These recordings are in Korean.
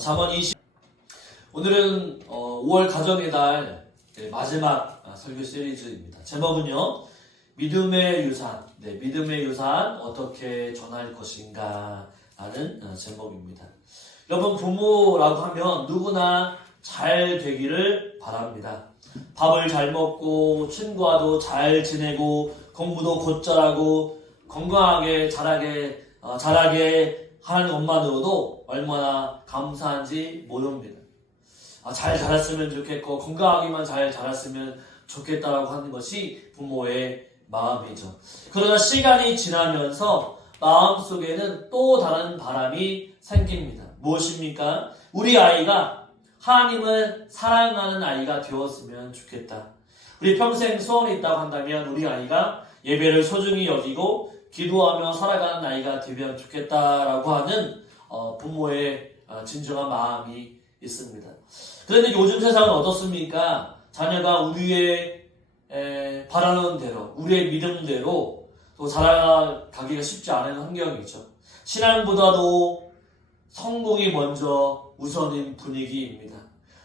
잠언 20. 오늘은 5월 가정의 달 마지막 설교 시리즈입니다. 제목은요, 믿음의 유산. 믿음의 유산 어떻게 전할 것인가 라는 제목입니다. 여러분, 부모라고 하면 누구나 잘 되기를 바랍니다. 밥을 잘 먹고 친구와도 잘 지내고 공부도 곧잘하고 건강하게 자라게 하는 것만으로도 얼마나 감사한지 모릅니다. 잘 자랐으면 좋겠고 건강하게만 잘 자랐으면 좋겠다라고 하는 것이 부모의 마음이죠. 그러나 시간이 지나면서 마음속에는 또 다른 바람이 생깁니다. 무엇입니까? 우리 아이가 하나님을 사랑하는 아이가 되었으면 좋겠다. 우리 평생 소원이 있다고 한다면 우리 아이가 예배를 소중히 여기고 기도하며 살아가는 아이가 되면 좋겠다라고 하는 부모의 진정한 마음이 있습니다. 그런데 요즘 세상은 어떻습니까? 자녀가 우리의 바라는 대로, 우리의 믿음대로 또 살아가기가 쉽지 않은 환경이죠. 신앙보다도 성공이 먼저 우선인 분위기입니다.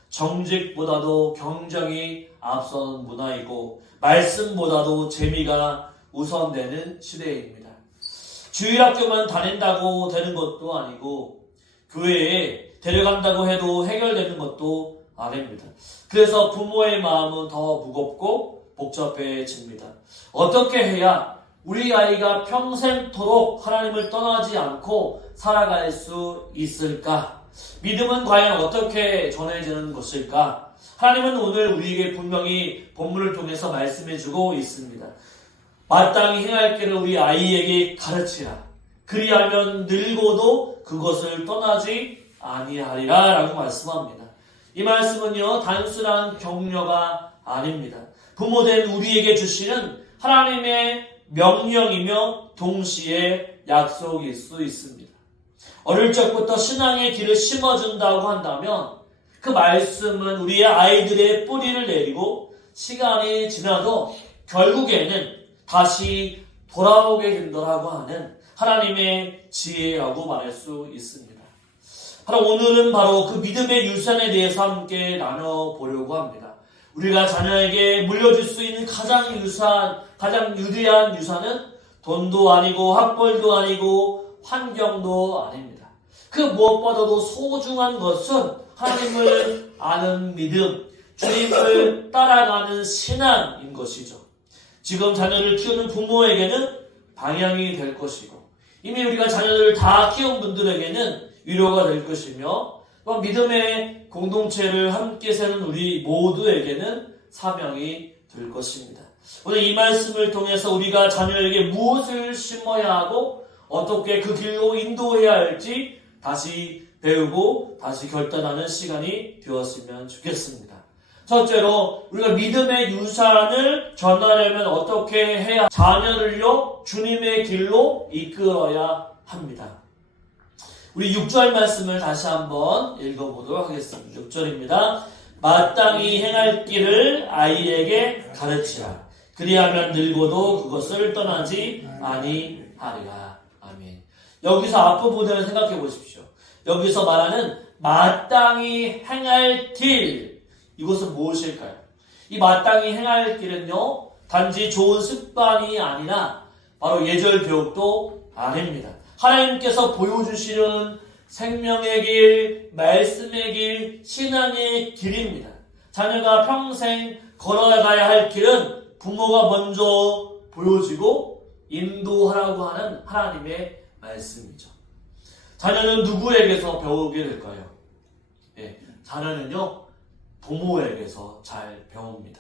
정직보다도 경쟁이 앞서는 문화이고 말씀보다도 재미가 우선되는 시대입니다. 주일학교만 다닌다고 되는 것도 아니고 교회에 데려간다고 해도 해결되는 것도 아닙니다. 그래서 부모의 마음은 더 무겁고 복잡해집니다. 어떻게 해야 우리 아이가 평생토록 하나님을 떠나지 않고 살아갈 수 있을까? 믿음은 과연 어떻게 전해지는 것일까? 하나님은 오늘 우리에게 분명히 본문을 통해서 말씀해주고 있습니다. 마땅히 행할 길을 우리 아이에게 가르치라. 그리하면 늙어도 그것을 떠나지 아니하리라 라고 말씀합니다. 이 말씀은요, 단순한 격려가 아닙니다. 부모된 우리에게 주시는 하나님의 명령이며 동시에 약속일 수 있습니다. 어릴 적부터 신앙의 길을 심어준다고 한다면 그 말씀은 우리의 아이들의 뿌리를 내리고 시간이 지나도 결국에는 다시 돌아오게 된다라고 하는 하나님의 지혜라고 말할 수 있습니다. 오늘은 바로 그 믿음의 유산에 대해서 함께 나눠보려고 합니다. 우리가 자녀에게 물려줄 수 있는 가장 유대한 유산은 돈도 아니고 학벌도 아니고 환경도 아닙니다. 그 무엇보다도 소중한 것은 하나님을 아는 믿음, 주님을 따라가는 신앙인 것이죠. 지금 자녀를 키우는 부모에게는 방향이 될 것이고 이미 우리가 자녀들을 다 키운 분들에게는 위로가 될 것이며 또 믿음의 공동체를 함께 세는 우리 모두에게는 사명이 될 것입니다. 오늘 이 말씀을 통해서 우리가 자녀에게 무엇을 심어야 하고 어떻게 그 길로 인도해야 할지 다시 배우고 다시 결단하는 시간이 되었으면 좋겠습니다. 첫째로 우리가 믿음의 유산을 전하려면 어떻게 해야 자녀를요 주님의 길로 이끌어야 합니다. 우리 6절 말씀을 다시 한번 읽어보도록 하겠습니다. 6절입니다. 마땅히 행할 길을 아이에게 가르치라. 그리하면 늙어도 그것을 떠나지 아니하리라. 아멘. 여기서 앞부분을 생각해 보십시오. 여기서 말하는 마땅히 행할 길, 이것은 무엇일까요? 이 마땅히 행할 길은요, 단지 좋은 습관이 아니라 바로 예절 교육도 아닙니다. 하나님께서 보여주시는 생명의 길, 말씀의 길, 신앙의 길입니다. 자녀가 평생 걸어가야 할 길은 부모가 먼저 보여주고 인도하라고 하는 하나님의 말씀이죠. 자녀는 누구에게서 배우게 될까요? 자녀는요, 부모에게서 잘 배웁니다.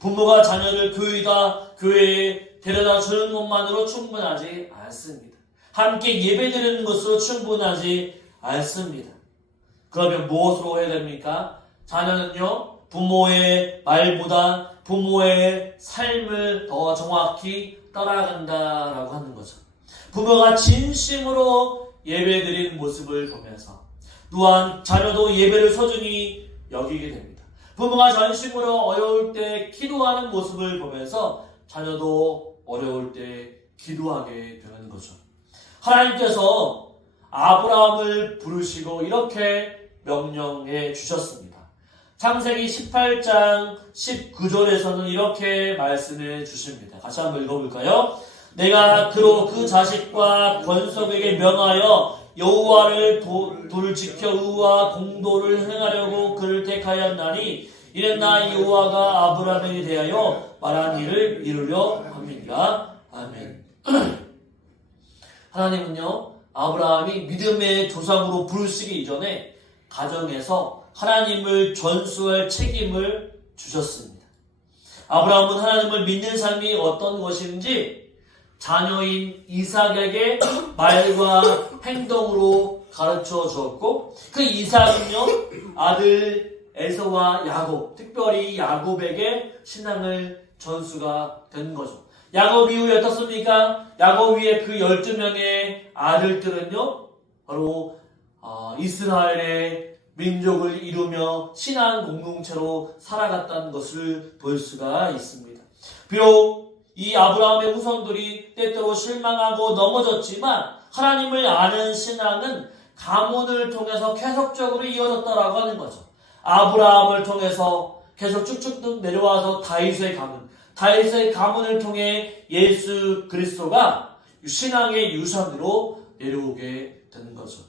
부모가 자녀를 교회에 데려다 주는 것만으로 충분하지 않습니다. 함께 예배드리는 것으로 충분하지 않습니다. 그러면 무엇으로 해야 됩니까? 자녀는요, 부모의 말보다 부모의 삶을 더 정확히 따라간다라고 하는 거죠. 부모가 진심으로 예배드리는 모습을 보면서 또한 자녀도 예배를 소중히 여기게 됩니다. 부모가 전심으로 어려울 때 기도하는 모습을 보면서 자녀도 어려울 때 기도하게 되는 거죠. 하나님께서 아브라함을 부르시고 이렇게 명령해 주셨습니다. 창세기 18장 19절에서는 이렇게 말씀해 주십니다. 같이 한번 읽어볼까요? 내가 그로 그 자식과 권속에게 명하여 여호와를 도를 지켜 의와 공도를 행하려고 그를 택하였나니 이는 나 여호와가 아브라함에게 대하여 말한 일을 이루려 함이니라. 아멘. 하나님은요, 아브라함이 믿음의 조상으로 부르시기 이전에 가정에서 하나님을 전수할 책임을 주셨습니다. 아브라함은 하나님을 믿는 삶이 어떤 것인지 자녀인 이삭에게 말과 행동으로 가르쳐 주었고, 그 이삭은요, 아들 에서와 야곱, 특별히 야곱에게 신앙을 전수가 된 거죠. 야곱 이후에 어떻습니까? 야곱 위에 그 12명의 아들들은요, 바로 이스라엘의 민족을 이루며 신앙 공동체로 살아갔다는 것을 볼 수가 있습니다. 비록 이 아브라함의 후손들이 때때로 실망하고 넘어졌지만 하나님을 아는 신앙은 가문을 통해서 계속적으로 이어졌다라고 하는 거죠. 아브라함을 통해서 계속 쭉쭉 내려와서 다윗의 가문을 통해 예수 그리스도가 신앙의 유산으로 내려오게 되는 거죠.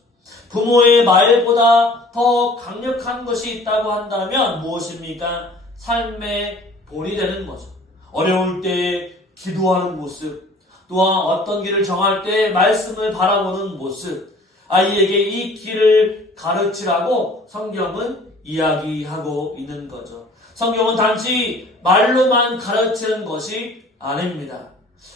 부모의 말보다 더 강력한 것이 있다고 한다면 무엇입니까? 삶의 본이 되는 거죠. 어려울 때 기도하는 모습, 또한 어떤 길을 정할 때 말씀을 바라보는 모습, 아이에게 이 길을 가르치라고 성경은 이야기하고 있는 거죠. 성경은 단지 말로만 가르치는 것이 아닙니다.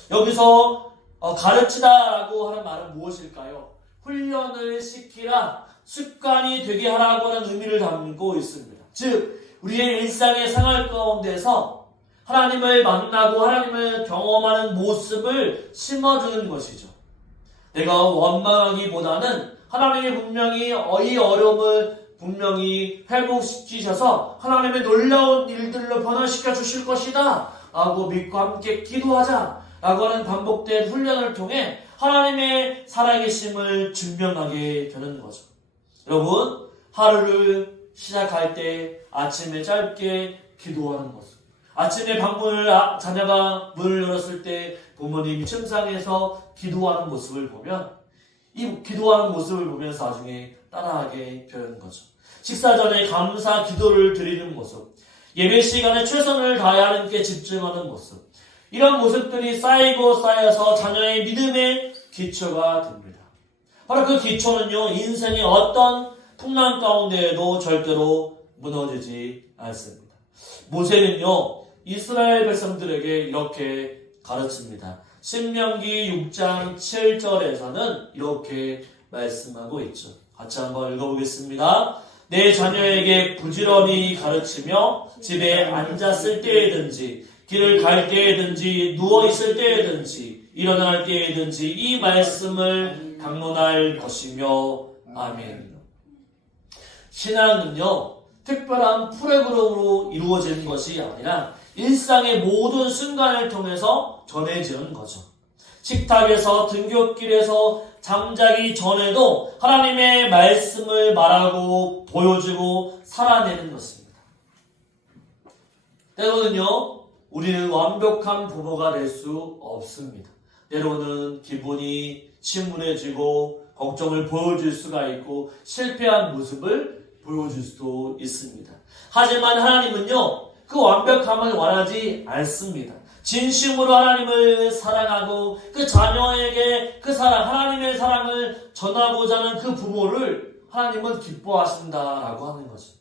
여기서 가르치다라고 하는 말은 무엇일까요? 훈련을 시키라, 습관이 되게 하라고 하는 의미를 담고 있습니다. 즉, 우리의 일상의 생활 가운데서 하나님을 만나고 하나님을 경험하는 모습을 심어주는 것이죠. 내가 원망하기보다는 하나님이 분명히 이 어려움을 분명히 회복시키셔서 하나님의 놀라운 일들로 변화시켜 주실 것이다 라고 믿고 함께 기도하자 라고 하는 반복된 훈련을 통해 하나님의 살아계심을 증명하게 되는 거죠. 여러분, 하루를 시작할 때 아침에 짧게 기도하는 모습, 아침에 자녀가 문을 열었을 때 부모님이 침상에서 기도하는 모습을 보면, 이 기도하는 모습을 보면서 나중에 따라하게 되는 거죠. 식사 전에 감사 기도를 드리는 모습, 예배 시간에 최선을 다해 하나님께 집중하는 모습, 이런 모습들이 쌓이고 쌓여서 자녀의 믿음의 기초가 됩니다. 바로 그 기초는요, 인생의 어떤 풍랑 가운데에도 절대로 무너지지 않습니다. 모세는요, 이스라엘 백성들에게 이렇게 가르칩니다. 신명기 6장 7절에서는 이렇게 말씀하고 있죠. 같이 한번 읽어보겠습니다. 내 자녀에게 부지런히 가르치며 집에 앉았을 때에든지 길을 갈 때에든지 누워있을 때에든지 일어날 때에든지 이 말씀을 강론할 것이며 아멘. 신앙은요, 특별한 프로그램으로 이루어지는 것이 아니라 일상의 모든 순간을 통해서 전해지는 거죠. 식탁에서 등굣길에서 잠자기 전에도 하나님의 말씀을 말하고 보여주고 살아내는 것입니다. 때로는요, 우리는 완벽한 부모가 될 수 없습니다. 때로는 기분이 침울해지고 걱정을 보여줄 수가 있고 실패한 모습을 보여줄 수도 있습니다. 하지만 하나님은요, 그 완벽함을 원하지 않습니다. 진심으로 하나님을 사랑하고 그 자녀에게 그 사랑, 하나님의 사랑을 전하고자 하는 그 부모를 하나님은 기뻐하신다라고 하는 거죠.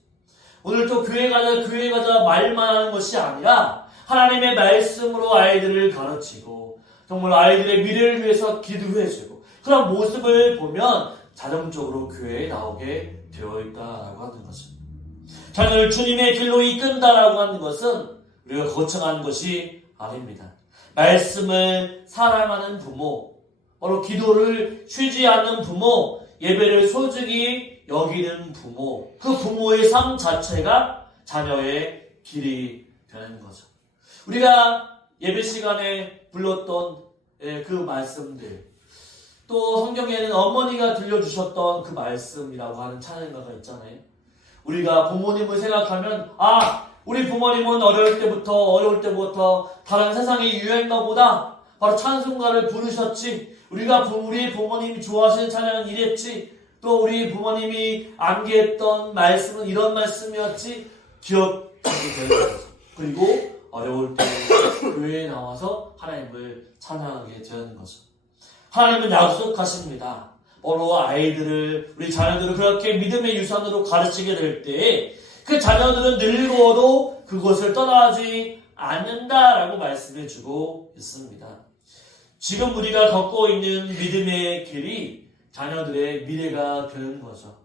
오늘 또 교회 가자 말만 하는 것이 아니라 하나님의 말씀으로 아이들을 가르치고 정말 아이들의 미래를 위해서 기도해주고 그런 모습을 보면 자동적으로 교회에 나오게 되어 있다라고 하는 거죠. 자녀를 주님의 길로 이끈다라고 하는 것은 우리가 거창한 것이 아닙니다. 말씀을 사랑하는 부모, 바로 기도를 쉬지 않는 부모, 예배를 소중히 여기는 부모, 그 부모의 삶 자체가 자녀의 길이 되는 거죠. 우리가 예배 시간에 불렀던 그 말씀들, 또 성경에는 어머니가 들려주셨던 그 말씀이라고 하는 찬양가가 있잖아요. 우리가 부모님을 생각하면 우리 부모님은 어려울 때부터 다른 세상의 유행가 보다 바로 찬송가를 부르셨지. 우리 부모님이 좋아하시는 찬양은 이랬지. 또 우리 부모님이 암기했던 말씀은 이런 말씀이었지. 기억하게 되는 거죠. 그리고 어려울 때 교회에 나와서 하나님을 찬양하게 되는 거죠. 하나님은 약속하십니다. 바로 우리 자녀들을 그렇게 믿음의 유산으로 가르치게 될 때 그 자녀들은 늙어도 그것을 떠나지 않는다라고 말씀해주고 있습니다. 지금 우리가 걷고 있는 믿음의 길이 자녀들의 미래가 되는 거죠.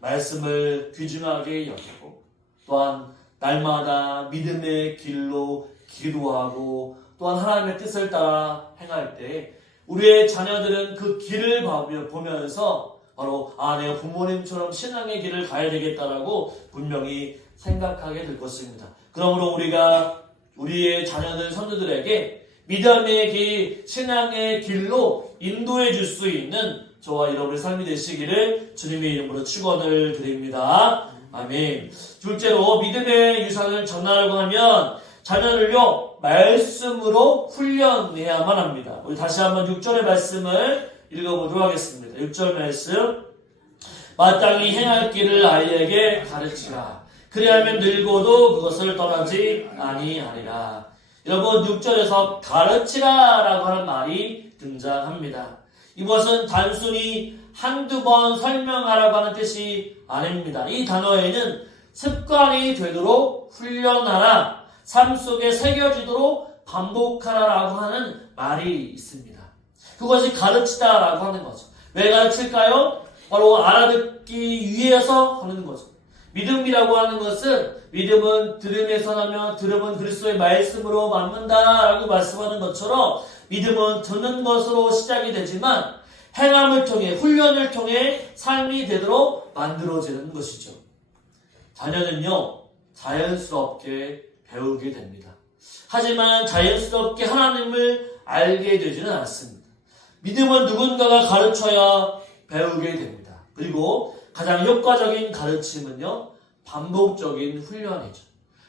말씀을 귀중하게 여기고 또한 날마다 믿음의 길로 기도하고 또한 하나님의 뜻을 따라 행할 때 우리의 자녀들은 그 길을 보면서 바로 내가 부모님처럼 신앙의 길을 가야 되겠다라고 분명히 생각하게 될 것입니다. 그러므로 우리가 우리의 자녀들, 선조들에게 믿음의 길, 신앙의 길로 인도해 줄 수 있는 저와 여러분의 삶이 되시기를 주님의 이름으로 축원을 드립니다. 아멘. 둘째로 믿음의 유산을 전하려고 하면 자녀를요 말씀으로 훈련해야만 합니다. 우리 다시 한번 6절의 말씀을 읽어보도록 하겠습니다. 6절 말씀. 마땅히 행할 길을 아이에게 가르치라. 그리하면 늙어도 그것을 떠나지 아니하리라. 여러분 6절에서 가르치라 라고 하는 말이 등장합니다. 이것은 단순히 한두 번 설명하라고 하는 뜻이 아닙니다. 이 단어에는 습관이 되도록 훈련하라, 삶 속에 새겨지도록 반복하라라고 하는 말이 있습니다. 그것이 가르치다라고 하는 거죠. 왜 가르칠까요? 바로 알아듣기 위해서 하는 거죠. 믿음이라고 하는 것은 믿음은 들음에서 나며 들음은 그리스도의 말씀으로 만든다라고 말씀하는 것처럼 믿음은 듣는 것으로 시작이 되지만 행함을 통해 훈련을 통해 삶이 되도록 만들어지는 것이죠. 자녀는요 자연스럽게 배우게 됩니다. 하지만 자연스럽게 하나님을 알게 되지는 않습니다. 믿음은 누군가가 가르쳐야 배우게 됩니다. 그리고 가장 효과적인 가르침은요 반복적인 훈련이죠.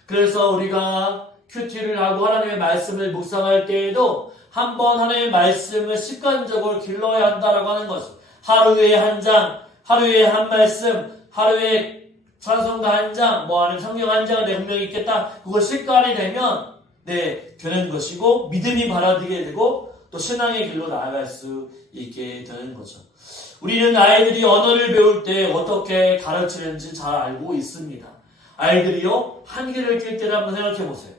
그래서 우리가 큐티를 하고 하나님의 말씀을 묵상할 때에도 한번 하나님의 말씀을 습관적으로 길러야 한다라고 하는 것은 하루에 한 장, 하루에 한 말씀, 하루에 찬송가 한 장, 아니면 성경 한 장을 내 분명히 읽겠다. 그거 습관이 되면 되는 것이고 믿음이 발아들게 되고 또 신앙의 길로 나아갈 수 있게 되는 거죠. 우리는 아이들이 언어를 배울 때 어떻게 가르치는지 잘 알고 있습니다. 아이들이요 한계를 뛸 때를 한번 생각해 보세요.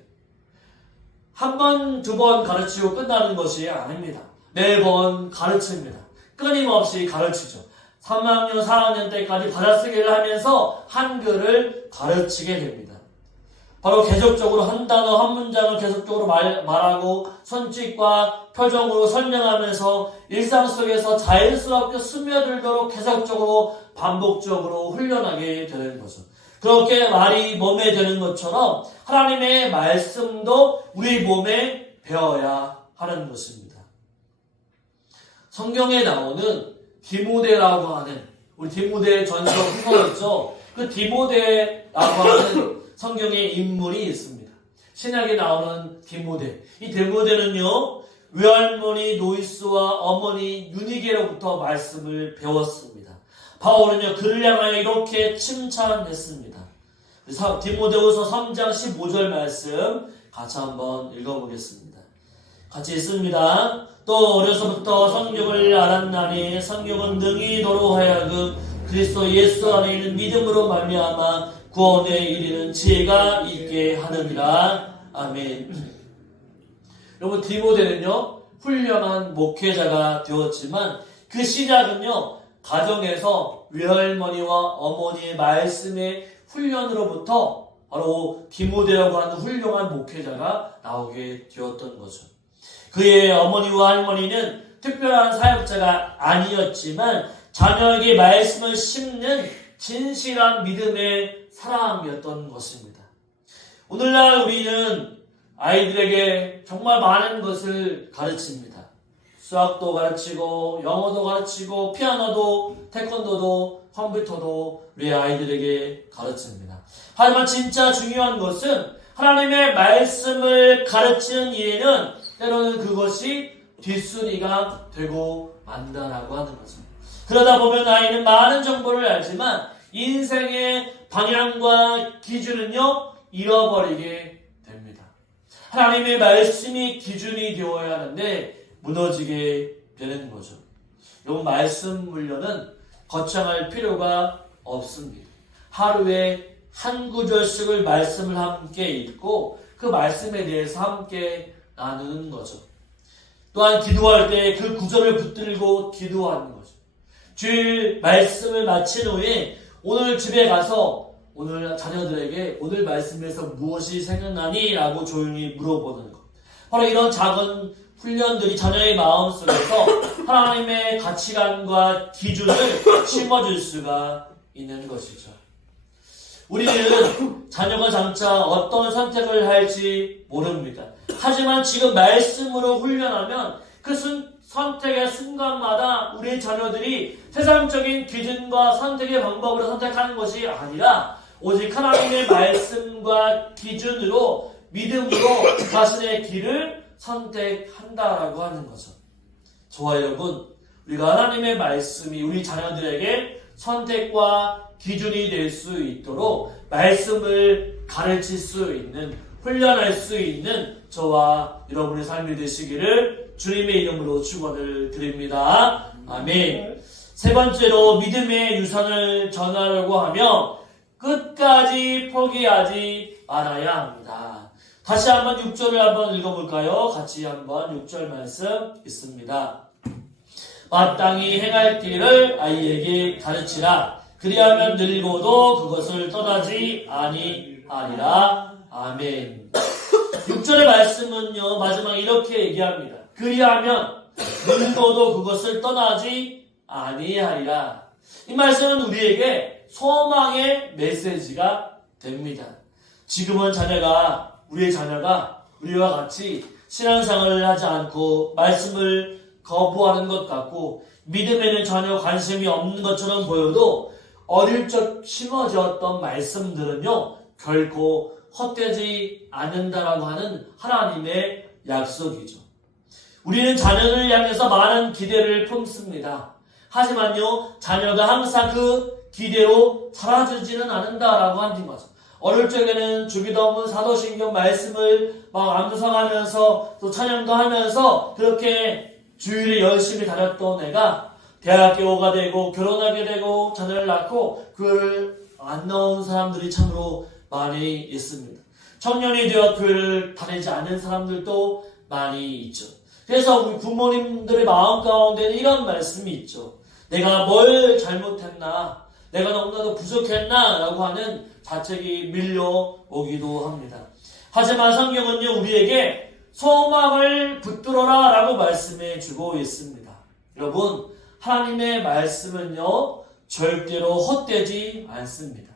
한 번, 두 번 가르치고 끝나는 것이 아닙니다. 매번 가르칩니다. 끊임없이 가르치죠. 3학년, 4학년 때까지 받아쓰기를 하면서 한글을 가르치게 됩니다. 바로 계속적으로 한 단어, 한 문장을 계속적으로 말하고 손짓과 표정으로 설명하면서 일상 속에서 자연스럽게 스며들도록 계속적으로 반복적으로 훈련하게 되는 거죠. 그렇게 말이 몸에 되는 것처럼 하나님의 말씀도 우리 몸에 배워야 하는 것입니다. 성경에 나오는 디모데라고 하는 우리 디모데 전서 후서 있죠. 그 디모데라고 하는 성경의 인물이 있습니다. 신약에 나오는 디모데. 이 디모데는요 외할머니 노이스와 어머니 유니게로부터 말씀을 배웠습니다. 바울은요 그를 향하여 이렇게 칭찬했습니다. 디모데후서 3장 15절 말씀 같이 한번 읽어보겠습니다. 같이 읽습니다. 또 어려서부터 성경을 알았나니 성경은 능히 너로 하여금 그리스도 예수 안에 있는 믿음으로 말미암아 구원에 이르는 지혜가 있게 하느니라. 아멘. 여러분 디모데는요 훌륭한 목회자가 되었지만 그 시작은요 가정에서 외할머니와 어머니의 말씀의 훈련으로부터 바로 디모데라고 하는 훌륭한 목회자가 나오게 되었던 거죠. 그의 어머니와 할머니는 특별한 사역자가 아니었지만 자녀에게 말씀을 심는 진실한 믿음의 사람이었던 것입니다. 오늘날 우리는 아이들에게 정말 많은 것을 가르칩니다. 수학도 가르치고 영어도 가르치고 피아노도 태권도도 컴퓨터도 우리 아이들에게 가르칩니다. 하지만 진짜 중요한 것은 하나님의 말씀을 가르치는 일에는 때로는 그것이 뒷순위가 되고 만다라고 하는 거죠. 그러다 보면 아이는 많은 정보를 알지만 인생의 방향과 기준은요 잃어버리게 됩니다. 하나님의 말씀이 기준이 되어야 하는데 무너지게 되는 거죠. 이 말씀 훈련은 거창할 필요가 없습니다. 하루에 한 구절씩을 말씀을 함께 읽고 그 말씀에 대해서 함께 나누는 거죠. 또한 기도할 때 그 구절을 붙들고 기도하는 거죠. 주일 말씀을 마친 후에 오늘 집에 가서 오늘 자녀들에게 오늘 말씀에서 무엇이 생각나니? 라고 조용히 물어보는 것. 바로 이런 작은 훈련들이 자녀의 마음속에서 하나님의 가치관과 기준을 심어줄 수가 있는 것이죠. 우리는 자녀가 장차 어떤 선택을 할지 모릅니다. 하지만 지금 말씀으로 훈련하면 그 선택의 순간마다 우리 자녀들이 세상적인 기준과 선택의 방법으로 선택하는 것이 아니라 오직 하나님의 말씀과 기준으로 믿음으로 자신의 길을 선택한다라고 하는 거죠. 저와 여러분, 우리가 하나님의 말씀이 우리 자녀들에게 선택과 기준이 될 수 있도록 말씀을 가르칠 수 있는, 훈련할 수 있는 저와 여러분의 삶이 되시기를 주님의 이름으로 축원을 드립니다. 아멘. 세 번째로 믿음의 유산을 전하려고 하며 끝까지 포기하지 말아야 합니다. 다시 한번 6절을 한번 읽어볼까요? 같이 한번 6절 말씀 있습니다. 마땅히 행할 길을 아이에게 가르치라. 그리하면 늙어도 그것을 떠나지 아니하리라. 아멘. 6절의 말씀은요, 마지막에 이렇게 얘기합니다. 그리하면 늙어도 그것을 떠나지 아니하리라. 이 말씀은 우리에게 소망의 메시지가 됩니다. 지금은 우리의 자녀가 우리와 같이 신앙생활을 하지 않고 말씀을 거부하는 것 같고 믿음에는 전혀 관심이 없는 것처럼 보여도 어릴 적 심어졌던 말씀들은요 결코 헛되지 않는다라고 하는 하나님의 약속이죠. 우리는 자녀를 향해서 많은 기대를 품습니다. 하지만요 자녀가 항상 그 기대로 살아주지는 않는다라고 하는 거죠. 어릴 적에는 주기도문 사도신경 말씀을 막 암송하면서 또 찬양도 하면서 그렇게 주일에 열심히 다녔던 애가 대학교가 되고 결혼하게 되고 자녀를 낳고 그걸 안 넣은 사람들이 참으로 많이 있습니다. 청년이 되어 교회를 다니지 않는 사람들도 많이 있죠. 그래서 우리 부모님들의 마음 가운데는 이런 말씀이 있죠. 내가 뭘 잘못했나? 내가 너무나도 부족했나? 라고 하는 자책이 밀려오기도 합니다. 하지만 성경은요 우리에게 소망을 붙들어라 라고 말씀해 주고 있습니다. 여러분 하나님의 말씀은요 절대로 헛되지 않습니다.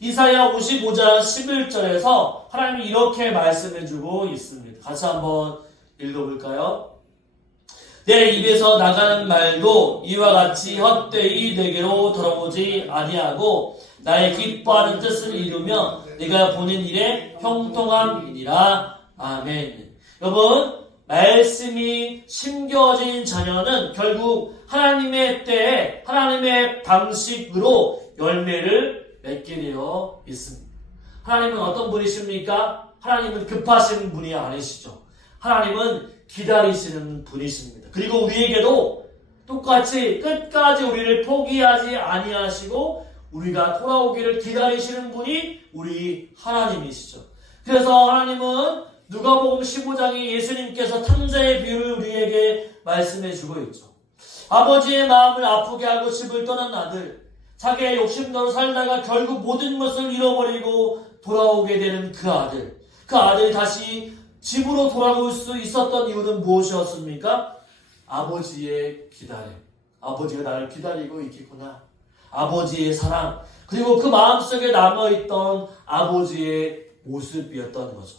이사야 55장 11절에서 하나님이 이렇게 말씀해 주고 있습니다. 같이 한번 읽어볼까요? 내 입에서 나가는 말도 이와 같이 헛되이 내게로 돌아오지 아니하고 나의 기뻐하는 뜻을 이루며 네가 보는 일에 형통함이니라. 아멘. 여러분 말씀이 심겨진 자녀는 결국 하나님의 때에 하나님의 방식으로 열매를 맺게 되어 있습니다. 하나님은 어떤 분이십니까? 하나님은 급하신 분이 아니시죠. 하나님은 기다리시는 분이십니다. 그리고 우리에게도 똑같이 끝까지 우리를 포기하지 아니하시고 우리가 돌아오기를 기다리시는 분이 우리 하나님이시죠. 그래서 하나님은 누가복음 15장에 예수님께서 탕자의 비유를 우리에게 말씀해 주고 있죠. 아버지의 마음을 아프게 하고 집을 떠난 아들, 자기의 욕심대로 살다가 결국 모든 것을 잃어버리고 돌아오게 되는 그 아들. 그 아들이 다시 집으로 돌아올 수 있었던 이유는 무엇이었습니까? 아버지의 기다림. 아버지가 나를 기다리고 있겠구나. 아버지의 사랑. 그리고 그 마음속에 남아있던 아버지의 모습이었던 거죠.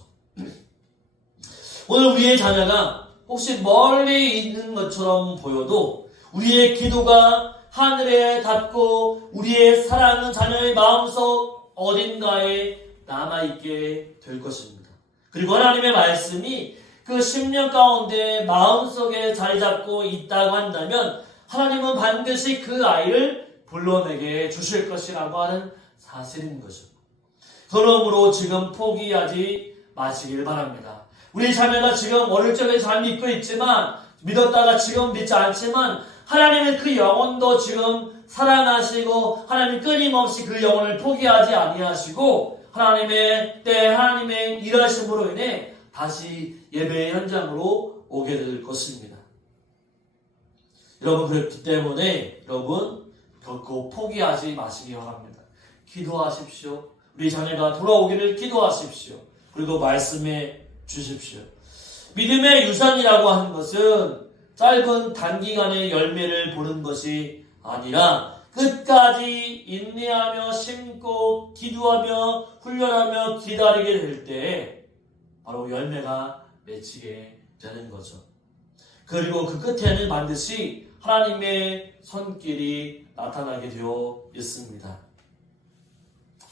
오늘 우리의 자녀가 혹시 멀리 있는 것처럼 보여도 우리의 기도가 하늘에 닿고 우리의 사랑하는 자녀의 마음속 어딘가에 남아있게 될 것입니다. 그리고 하나님의 말씀이 그 심령 가운데 마음속에 자리 잡고 있다고 한다면 하나님은 반드시 그 아이를 불러내게 주실 것이라고 하는 사실인 거죠. 그러므로 지금 포기하지 마시길 바랍니다. 우리 자녀가 지금 어릴 적에 잘 믿고 있지만 믿었다가 지금 믿지 않지만 하나님은 그 영혼도 지금 사랑하시고 하나님 끊임없이 그 영혼을 포기하지 아니하시고 하나님의 때 하나님의 일하심으로 인해 다시 예배의 현장으로 오게 될 것입니다. 여러분 그렇기 때문에 여러분 결코 포기하지 마시기 바랍니다. 기도하십시오. 우리 자녀가 돌아오기를 기도하십시오. 그리고 말씀해 주십시오. 믿음의 유산이라고 하는 것은 짧은 단기간의 열매를 보는 것이 아니라 끝까지 인내하며 심고 기도하며 훈련하며 기다리게 될 때 바로 열매가 맺히게 되는 거죠. 그리고 그 끝에는 반드시 하나님의 손길이 나타나게 되어 있습니다.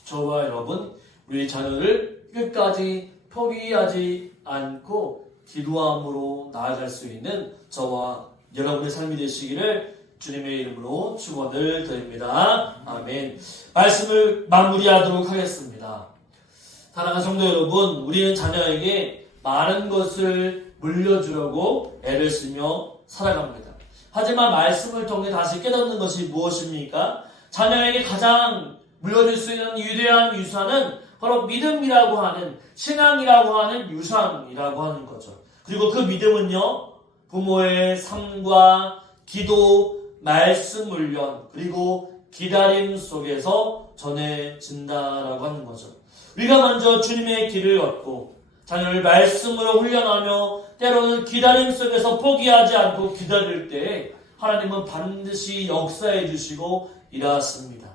저와 여러분, 우리 자녀를 끝까지 포기하지 않고 기도함으로 나아갈 수 있는 저와 여러분의 삶이 되시기를 주님의 이름으로 축원을 드립니다. 아멘. 말씀을 마무리하도록 하겠습니다. 사랑하는 성도 여러분, 우리는 자녀에게 많은 것을 물려주려고 애를 쓰며 살아갑니다. 하지만 말씀을 통해 다시 깨닫는 것이 무엇입니까? 자녀에게 가장 물려줄 수 있는 위대한 유산은 바로 믿음이라고 하는, 신앙이라고 하는 유산이라고 하는 거죠. 그리고 그 믿음은요, 부모의 삶과 기도, 말씀 훈련, 그리고 기다림 속에서 전해진다라고 하는 거죠. 우리가 먼저 주님의 길을 걷고 자녀를 말씀으로 훈련하며 때로는 기다림 속에서 포기하지 않고 기다릴 때 하나님은 반드시 역사해 주시고 일하십니다.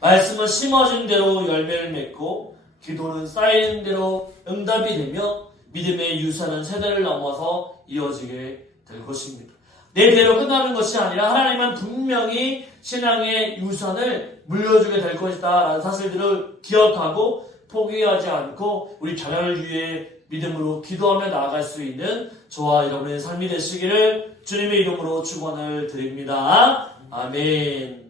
말씀은 심어진 대로 열매를 맺고 기도는 쌓이는 대로 응답이 되며 믿음의 유산은 세대를 넘어서 이어지게 될 것입니다. 내 대로 끝나는 것이 아니라 하나님은 분명히 신앙의 유산을 물려주게 될 것이다 라는 사실들을 기억하고 포기하지 않고 우리 자녀를 위해 믿음으로 기도하며 나아갈 수 있는 저와 여러분의 삶이 되시기를 주님의 이름으로 축원을 드립니다. 아멘.